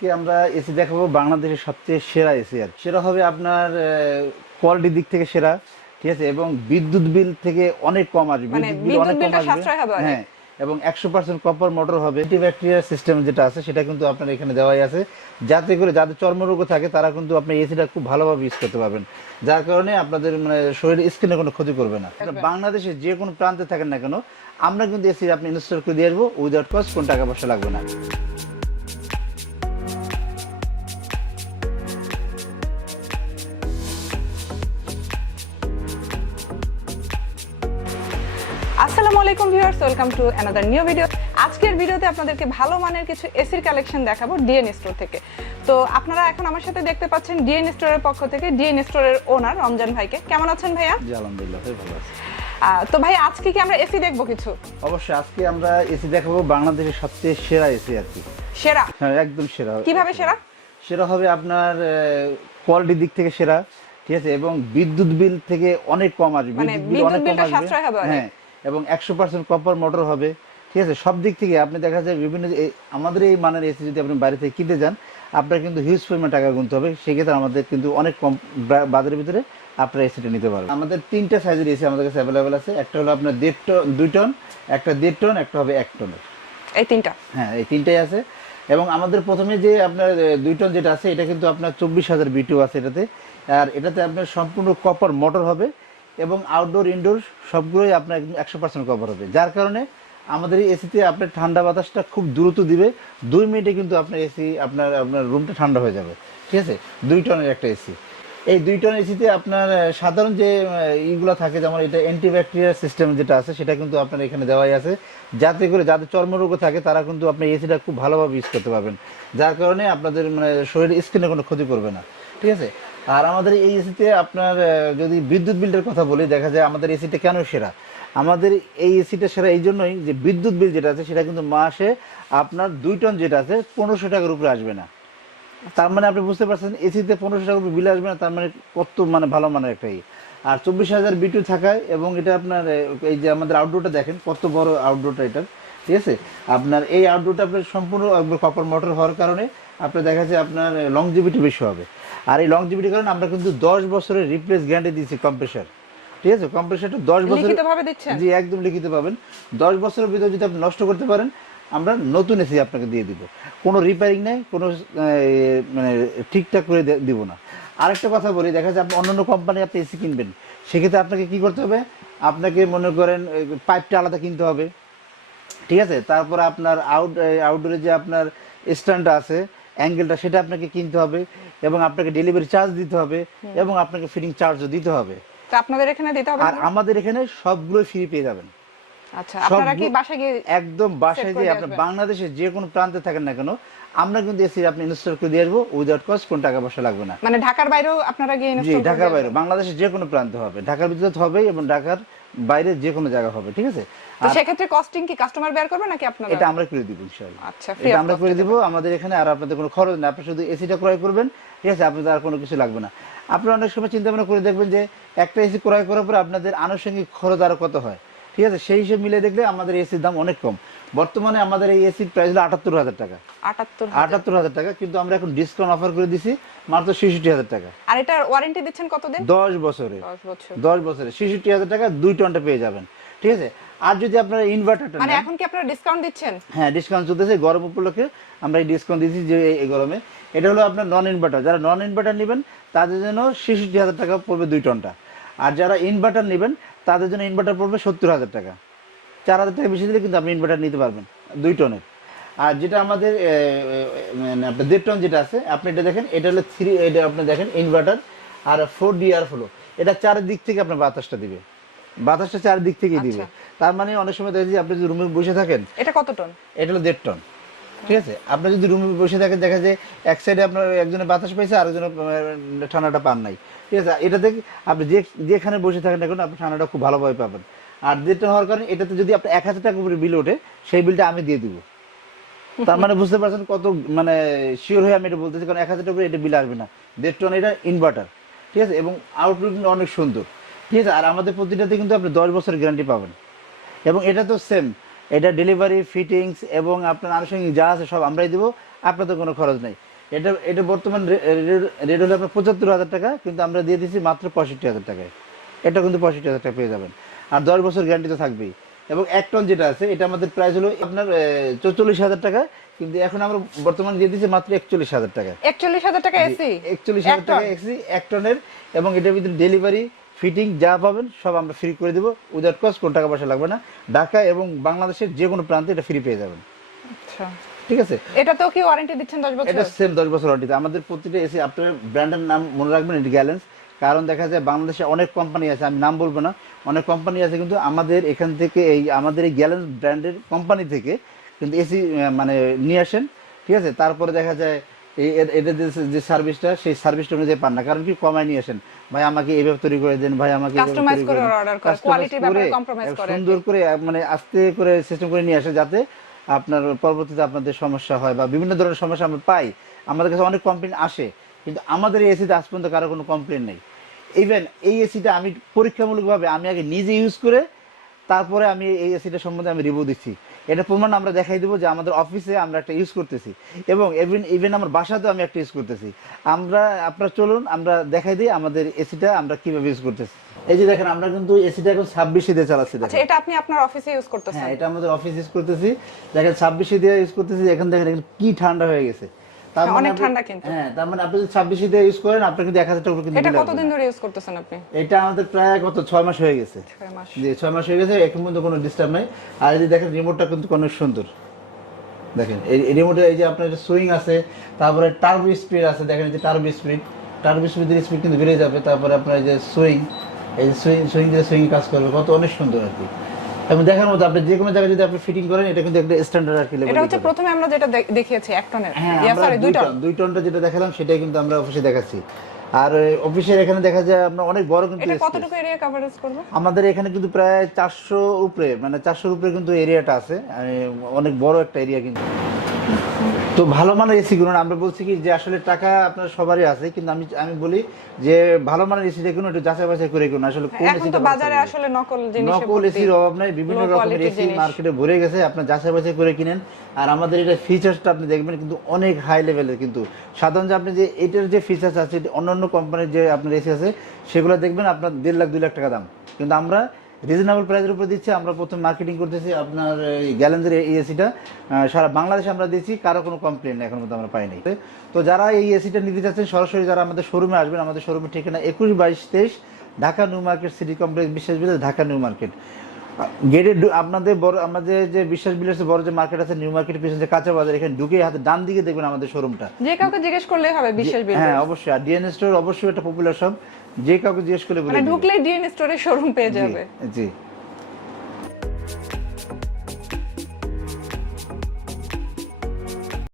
আমরা এসি দেখাবো বাংলাদেশের সবচেয়ে সেরা এসি আর সেরা হবে আপনার কোয়ালিটির দিক থেকে সেরা, ঠিক আছে, এবং বিদ্যুৎ বিল থেকে অনেক কম আসবে, মানে বিদ্যুৎ বিল অনেক কম বিলটা আসবে। সাশ্রয় হবে অনেক। হ্যাঁ, এবং 100% কপার মোটর হবে। অ্যান্টিব্যাকটেরিয়াল সিস্টেম যেটা আছে সেটা কিন্তু আপনার এখানে দেওয়াই আছে, যাতে করে যাদের চর্মরোগ থাকে তারা কিন্তু আপনার এসিটা খুব ভালোভাবে ইউজ করতে পারবেন, যার কারণে আপনাদের মানে শরীরের স্কিনে কোনো ক্ষতি করবে না। বাংলাদেশের যে কোনো প্রান্তে থাকেন না কেন, আমরা কিন্তু এসি আপনি ইনস্টল করে দিয়ে আসবো উইদাউট কস্ট, কোনো টাকা পয়সা লাগবে না। আসসালামু আলাইকুম viewers, welcome to another new video. আজকের ভিডিওতে আপনাদেরকে ভালো মানের কিছু এসির কালেকশন দেখাবো ডিএন স্টোর থেকে। তো আপনারা এখন আমার সাথে দেখতে পাচ্ছেন ডিএন স্টোরের পক্ষ থেকে ডিএন স্টোরের ওনার রমজান ভাইকে। কেমন আছেন ভাইয়া? জি আলহামদুলিল্লাহ, ভালো আছি। তো ভাই আজকে কি আমরা এসি দেখবো কিছু? অবশ্যই, আজকে আমরা এসি দেখাবো বাংলাদেশের সবচেয়ে সেরা এসি আর কি। সেরা? হ্যাঁ, একদম সেরা। কিভাবে সেরা? সেরা হবে আপনার কোয়ালিটির দিক থেকে সেরা, ঠিক আছে, এবং বিদ্যুৎ বিল থেকে অনেক কম আসবে, মানে বিদ্যুৎ বিলটা সাশ্রয় হবে অনেক। হ্যাঁ, এবং 100% কপার মোটর হবে, ঠিক আছে। সব দিক থেকে আপনি দেখা যায় বিভিন্ন আমাদের এই মানের এসি যদি আপনি বাইরে থেকে কিনতে যান, আপনার কিন্তু হিউজ পরিমাণ টাকা গুনতে হবে। সেক্ষেত্রে আমাদের কিন্তু অনেক কম বাজারের ভিতরে আপনারা এসিটা নিতে পারবেন। আমাদের 3টা সাইজের এসি আমাদের কাছে অ্যাভেলেবেল আছে। একটা হলো আপনার 2 টন, একটা 1.5 টন, একটা হবে 1 টনের। এই তিনটা? হ্যাঁ, এই তিনটাই আছে। এবং আমাদের প্রথমে যে আপনার 2 টন যেটা আছে, এটা কিন্তু আপনার 24,000 বিটু আছে এটাতে। আর এটাতে আপনার সম্পূর্ণ কপার মোটর হবে, এবং আউটডোর ইনডোর সবগুলোই আপনার 100% কভার হবে, যার কারণে আমাদের এই এসিতে আপনার ঠান্ডা বাতাসটা খুব দ্রুত দিবে। 2 মিনিটে কিন্তু আপনার এসি আপনার রুমটা ঠান্ডা হয়ে যাবে, ঠিক আছে। 2 টনের একটা এসি। এই 2 টন এসিতে আপনার সাধারণ যে ইগুলো থাকে, যেমন এটা অ্যান্টিব্যাকটেরিয়াল সিস্টেম যেটা আছে সেটা কিন্তু আপনার এখানে দেওয়াই আছে, যাতে করে যাদের চর্মরোগ থাকে তারা কিন্তু আপনার এসিটা খুব ভালোভাবে ইউজ করতে পারবেন, যার কারণে আপনাদের মানে শরীরের স্কিনে কোনো ক্ষতি করবে না, ঠিক আছে। আর আমাদের এই এসিতে আপনার যদি বিদ্যুৎ বিলটার কথা বলি, দেখা যায় আমাদের এসিটা কেন সেরা। আমাদের এই এসিটা সেরা এই জন্যই যে বিদ্যুৎ বিল যেটা আছে সেটা কিন্তু মাসে আপনার 2 টন যেটা আছে 1500 টাকার উপরে আসবে না। তার মানে আপনি বুঝতে পারছেন এসিতে 1500 টাকার উপরে বিল আসবে না, তার মানে কত মানে ভালো মানের একটা ই। আর 24,000 বিটু থাকায়, এবং এটা আপনার এই যে আমাদের আউটডোরটা দেখেন কত বড় আউটডোরটা এটা, ঠিক আছে। আপনার এই আউটডোরটা আপনার সম্পূর্ণ কপার মোটর হওয়ার কারণে আপনার দেখা যায় আপনার লংজিভিটি বেশি হবে। আর এই লংজিভিটির কারণে আমরা কিন্তু 10 বছরের রিপ্লেস গ্যারান্টি দিচ্ছি কম্প্রেসার, ঠিক আছে। কম্প্রেসারটা 10 বছর লিখিতভাবে দিচ্ছেন? জি, একদম লিখিত পাবেন। 10 বছরের ভিতরে যদি আপনি নষ্ট করতে পারেন, আমরা নতুন এসি আপনাকে দিয়ে দিব। কোনো রিপেয়ারিং নেই, কোনো মানে ঠিকঠাক করে দিব না। আরেকটা কথা বলি, দেখা যায় আপনি অন্যান্য কোম্পানি আপনি এসি কিনবেন, সেক্ষেত্রে আপনাকে কি করতে হবে, আপনাকে মনে করেন পাইপটা আলাদা কিনতে হবে, ঠিক আছে। তারপর আপনার আউটডোরে যে আপনার স্ট্যান্ডটা আছে, অ্যাঙ্গেলটা, সেটা আপনাকে কিনতে হবে, এবং আপনাকে ডেলিভারি চার্জ দিতে হবে, এবং আপনাকে ফিটিং চার্জও দিতে হবে। তো আপনাদের এখানে দিতে হবে? আর আমাদের এখানে সবগুলো ফ্রি পেয়ে যাবেন। আচ্ছা, আপনারা কি বাসায় গিয়ে? একদম বাসায় গিয়ে, আপনি বাংলাদেশের যে কোনো প্রান্তে থাকেন না কেন, আমরা কিন্তু এসি আপনি ইনস্টল করে দিয়ে আসবো উইদাউট কস্ট, কোনো টাকা পয়সা লাগবে না। মানে ঢাকার বাইরেও আপনারা গিয়ে ইনস্টল করে? জি, ঢাকার বাইরে, বাংলাদেশের যে কোনো প্রান্তে হবে, ঢাকার ভিতরে হবে এবং ঢাকার বাইরে যে কোনো জায়গা হবে, ঠিক আছে। তো সেক্ষেত্রে কস্টিং কি কাস্টমার বেয়ার করবে নাকি আপনারা? এটা আমরা করে দিব ইনশাআল্লাহ। আচ্ছা, এটা আমরা করে দিব আমাদের এখানে। আর আপনাদের কোনো খরচ নেই, আপনি শুধু এসিটা ক্রয় করবেন, ঠিক আছে, আপনাদের আর কোনো কিছু লাগবে না। আপনারা অনেক সময় চিন্তা ভাবনা করে দেখবেন যে একটা এসি ক্রয় করার পরে আপনাদের আনুষঙ্গিক খরচ আরো কত হয়, ঠিক আছে। সেই হিসেবে মিলে দেখলে আমাদের এসির দাম অনেক কম। বর্তমানে আমাদের এই এসির প্রাইস হলো 78,000 টাকা। 78,000 টাকা, কিন্তু আমরা এখন ডিসকাউন্ট অফার করে দিছি মাত্র 66,000 টাকা। আর এটার ওয়ারেন্টি দিচ্ছেন কতদিন? 10 বছরে। 10 বছরে 66,000 টাকা 2 টনটা পেয়ে যাবেন, ঠিক আছে। আর যদি আপনারা ইনভার্টারটা মানে এখন কি আপনারা ডিসকাউন্ট দিচ্ছেন? হ্যাঁ, ডিসকাউন্ট চলতেছে গরম উপলক্ষে, আমরা এই ডিসকাউন্ট দিচ্ছি যে এই গরমে। এটা হলো আপনার নন ইনভার্টার, যারা নন ইনভার্টার নেবেন তাদের জন্য 66,000 টাকা পড়বে 2 টনটা। আর যারা ইনভার্টার নেবেন তাদের জন্য ইনভার্টার পড়বে 70,000 টাকা। 4,000 টাকা বেশি দিলে কিন্তু আপনি ইনভার্টার নিতে পারবেন 2 টনের। আর যেটা আমাদের মানে আপনার 1.5 টন যেটা আছে, আপনি এটা দেখেন, এটা হলো 3, এটা আপনি দেখেন ইনভার্টার আর 4DR ফ্লো। এটা চারিদিক থেকে আপনার বাতাসটা দিবে, বাতাসটা চারিদিক থেকেই দিবে। তার মানে অনেক সময় দেখা যায় আপনি যদি রুমে বসে থাকেন। এটা কত টন? এটা হলো 1.5 টন, ঠিক আছে। আপনি যদি রুমে বসে থাকেন, দেখা যায় এক সাইডে আপনার একজনের বাতাস পাইছে, আরেকজনের ঠান্ডাটা পান নাই, ঠিক আছে। এটা থেকে আপনি যেখানে বসে থাকেন না কেন, আপনি ঠান্ডাটা খুব ভালোভাবে পাবেন। আর 1.5 টন হওয়ার কারণে এটাতে যদি আপনার 1,000 টাকা উপরে বিল ওঠে, সেই বিলটা আমি দিয়ে দিব। তার মানে বুঝতে পারছেন কত মানে শিওর হয়ে আমি এটা বলতেছি, কারণ 1,000 টাকা উপরে এটা বিল আসবে না। 1.5 টন এটা ইনভার্টার, ঠিক আছে, এবং আউটলুক অনেক সুন্দর, ঠিক আছে। আর আমাদের প্রতিটাতে কিন্তু আপনি 10 বছরের গ্যারান্টি পাবেন, এবং এটা তো সেম, এটা ডেলিভারি, ফিটিংস এবং আপনার আনুষঙ্গিক যা আছে সব আমরাই দিব, আপনাদের কোনো খরচ নেই। এটা এটা বর্তমান রেট হলো আপনার 75,000 টাকা, কিন্তু আমরা দিয়ে দিচ্ছি মাত্র 65,000 টাকায়। এটা কিন্তু 65,000 টাকা পেয়ে যাবেন, আর 10 বছর গ্যারান্টি তো থাকবেই। এবং 1 টন যেটা আছে এটা আমাদের প্রাইস হলো আপনার 44,000 টাকা, কিন্তু এখন আমরা বর্তমানে দিয়ে দিচ্ছি মাত্র 41,000 টাকা। 41,000 টাকা এসি, 41,000 টাকা এসি 1 টনের। এবং এটার ভিতরে ডেলিভারি ফিটিং যা পাবেন সব আমরা ফ্রি করে দেবো, উইদাউট কস্ট, কোনো টাকা পয়সা লাগবে না। ঢাকা এবং বাংলাদেশের যে কোনো প্রান্তে এটা ফ্রি পেয়ে যাবেন। আচ্ছা, ঠিক আছে। এটাতেও কি ওয়ারেন্টি দিচ্ছেন 10 বছর? এটা সেম 10 বছর ওয়ারেন্টি। আমাদের প্রতিটা এসি, আপনার ব্র্যান্ডের নাম মনে রাখবেন, এটি গ্যালেন্স। কারণ দেখা যায় বাংলাদেশে অনেক কোম্পানি আছে, আমি নাম বলবো না, অনেক কোম্পানি আছে, কিন্তু আমাদের এখান থেকে আমাদের এই গ্যালেন্স ব্র্যান্ডের কোম্পানি থেকে কিন্তু এসি মানে নিয়ে আসেন, ঠিক আছে। তারপরে দেখা যায় এটা যে সার্ভিসটা, সেই সার্ভিসটা অনুযায়ী পান না। কারণ কি, কমায় নিয়ে আসেন, ভাই আমাকে এইভাবে তৈরি করে দেন, ভাই আমাকে কাস্টমাইজ করে অর্ডার করে, কোয়ালিটির ব্যাপারে কম্প্রোমাইজ করে, সুন্দর করে মানে আস্তে করে সিস্টেম করে নিয়ে আসে, যাতে আপনার পরবর্তীতে আপনাদের সমস্যা হয় বা বিভিন্ন ধরনের সমস্যা আমরা পাই। আমাদের কাছে অনেক কমপ্লেন আসে, কিন্তু আমাদের এই এসিতে আজ পর্যন্ত কারো কোনো কমপ্লেন নেই। ইভেন এই এসিটা আমি পরীক্ষামূলকভাবে আমি আগে নিজে ইউজ করে তারপরে আমি এই এসিটা সম্বন্ধে আমি রিভিউ দিচ্ছি। এটা প্রমাণ আমরা দেখাই দেবো যে আমাদের অফিসে আমরা একটা ইউজ করতেছি, এবং ইভেন আমার বাসাতেও আমি একটা ইউজ করতেছি। আপনারা চলুন আমরা দেখাই দিই আমাদের এসিটা আমরা কিভাবে ইউজ করতেছি। এই যে দেখেন, আমরা কিন্তু এসিটা এখন 26 দিয়ে চালাচ্ছি। আচ্ছা, এটা আপনি আপনার অফিসে ইউজ করতেছেন? হ্যাঁ, এটা আমাদের অফিস ইউজ করতেছি। দেখেন 26 দিয়ে ইউজ করতেছি, এখন দেখেন কি ঠান্ডা হয়ে গেছে। তার মানে অনেক ঠান্ডা কিন্তু। হ্যাঁ, তার মানে আপনি যদি 26 দিয়ে ইউজ করেন, আপনি কিন্তু 1000 টাকা কিন্তু। এটা কতদিন ধরে ইউজ করতেছেন আপনি? এটা আমাদের প্রায় 6 মাস হয়ে গেছে। 6 মাস। জি, 6 মাস হয়ে গেছে, এখন পর্যন্ত কোনো ডিস্টার্ব নাই। আর এই যে দেখেন, রিমোটটা কিন্তু অনেক সুন্দর। দেখেন এই রিমোটে এই যে আপনার সুইং আছে, তারপরে টার্বো স্পিড আছে। দেখেন এই যে টার্বো স্পিডের স্পিড কিন্তু বেড়ে যাবে। তারপরে আপনার এই যে সুইং, এই যে সুইং দিয়ে সুইং কাজ করবে, কত অনেক সুন্দর আর কি। এবং দেখার মতো আপনি যে কোনো জায়গায় যদি আপনি ফিটিং করেন, এটা কিন্তু একটা স্ট্যান্ডার্ড আর কি লেভেল। এটা হচ্ছে প্রথমে আমরা যেটা দেখিয়েছি 1 টনের, হ্যাঁ, সরি 2 টন, 2 টনটা যেটা দেখালাম সেটাই কিন্তু আমরা অফিসে দেখাচ্ছি। আর অফিসের এখানে দেখা যায় আপনার অনেক বড় কিন্তু। এটা কতটুকু এরিয়া কভারেজ করবে? আমাদের এখানে কিন্তু প্রায় 400 উপরে, মানে 400 উপরে কিন্তু এরিয়াটা আছে, অনেক বড় একটা এরিয়া কিন্তু। তো ভালো মানের এসি গুলো আমরা বলছি কি যে আসলে টাকা আপনার সবারই আছে, কিন্তু আমি বলি যে ভালো মানের এসি দেখুন, একটু যাচাই বাছাই করে কিনুন। আসলে কোন এখন তো বাজারে আসলে নকল এসির অভাব নাই, বিভিন্ন রকমের এসি মার্কেটে ভরে গেছে, আপনার যাচাই বাছাই করে কিনেন। আর আমাদের এটা ফিচার্সটা আপনি দেখবেন কিন্তু অনেক হাই লেভেলের। কিন্তু সাধারণ যে আপনি যে এটার যে ফিচার্স আছে, অন্যান্য কোম্পানির যে আপনার এসি আছে, সেগুলো দেখবেন আপনার 1.5 লাখ 2 লাখ টাকা দাম, কিন্তু আমরা রিজনেবল প্রাইসের উপর দিচ্ছি। আমরা প্রথম মার্কেটিং করতেছি আপনার গ্যালেন্সের এই এসিটা, সারা বাংলাদেশে আমরা দিচ্ছি, কারো কোনো কমপ্লেন এখন পর্যন্ত আমরা পাইনি। তো যারা এই এসিটা নিতে চাচ্ছেন, সরাসরি যারা আমাদের শোরুমে আসবেন, আমাদের শোরুমের ঠিকানা 21, 22, 23 Dhaka new market city complex, বিশ্বাস বিলাস, ঢাকা নিউ মার্কেট গেটে। আপনাদের বড় আমাদের যে বিশ্বাস বিলাসের বড় যে মার্কেট আছে, নিউ মার্কেটের পিছনে যে কাঁচা বাজার, এখানে ঢুকে হাতে ডান দিকে দেখবেন আমাদের শোরুমটা। যে কাউকে জিজ্ঞেস করলেই হবে বিশ্বাস বিলাস। হ্যাঁ, অবশ্যই। আর ডিএন স্টোর অবশ্যই একটা পপুলার শপ, যে কাউকে জিজ্ঞেস করলে বলে মানে ঢুকলে ডিএন স্টোরের শোরুম পেয়ে যাবে। জি।